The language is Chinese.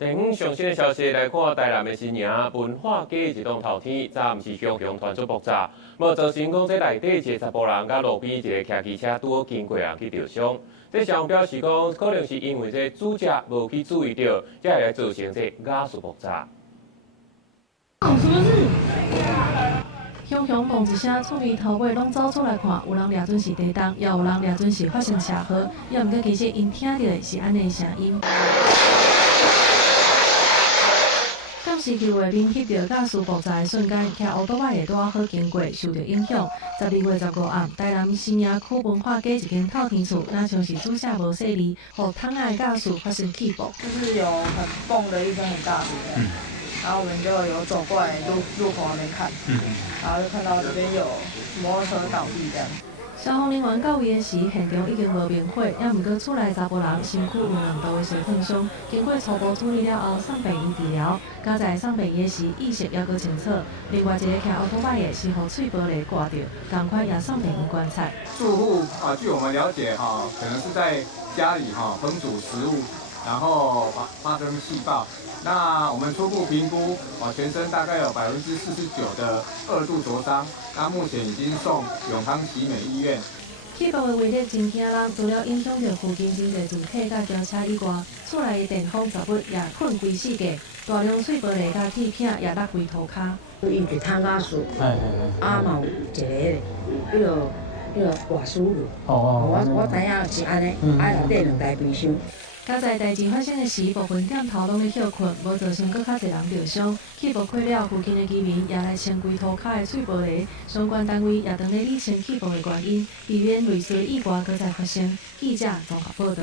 第五上新的消息来看，台南的新营文化街一栋透天，早毋是熊熊传出爆炸，无造成讲这内底一个查甫人甲路边一个骑机车拄好经过人去受伤。这消息表示讲，可能是因为这主角无去注意到，才会来造成这亚速爆炸。什么事？熊熊嘣一声，厝边头尾拢走出来看，有人抓准是地动，也有人抓准是发生车祸，也毋过其实因听到的是安尼声音。监视器画面翕到驾驶爆炸的瞬间，骑乌多摆的拄好经过，受到影响。12月15暗，台南新营区文化街一间透天厝，那像是注射无细腻，互窗外的驾驶发生起爆。就是有很蹦的一声很大声，然后我们就有走过来路口那边看，然后就看到这边有摩托车倒地这样。消防人员到位的时，现场已经无明火，也毋过厝内查甫人身躯有2度的小烫伤，经过初步处理了后，送病院治疗。加在送病院时，意识还阁清楚。另外一个骑乌托摆的是互喙玻璃挂着，赶快也送病院观察。住户据我们了解可能是在家里烹煮食物，然后发生气爆。那我们初步评估，全身大概有49%的2度灼伤，那目前已经送永康奇美医院。起爆的威力真惊人，除了影响到附近真侪住客甲轿车以外，厝内的电风杂物也困规四界，大量碎玻璃甲铁片也落规涂骹。伊是汤家树，嘛有一个迄个外输入，我知影是安尼，内底2台冰箱。加在代志发生的时，部分店头拢咧休困，无造成搁较侪人受伤。起爆开了，附近的居民也来清规涂骹的碎玻璃，相关单位也当咧理清起爆的原因，避免类似意外搁再发生。记者综合报道。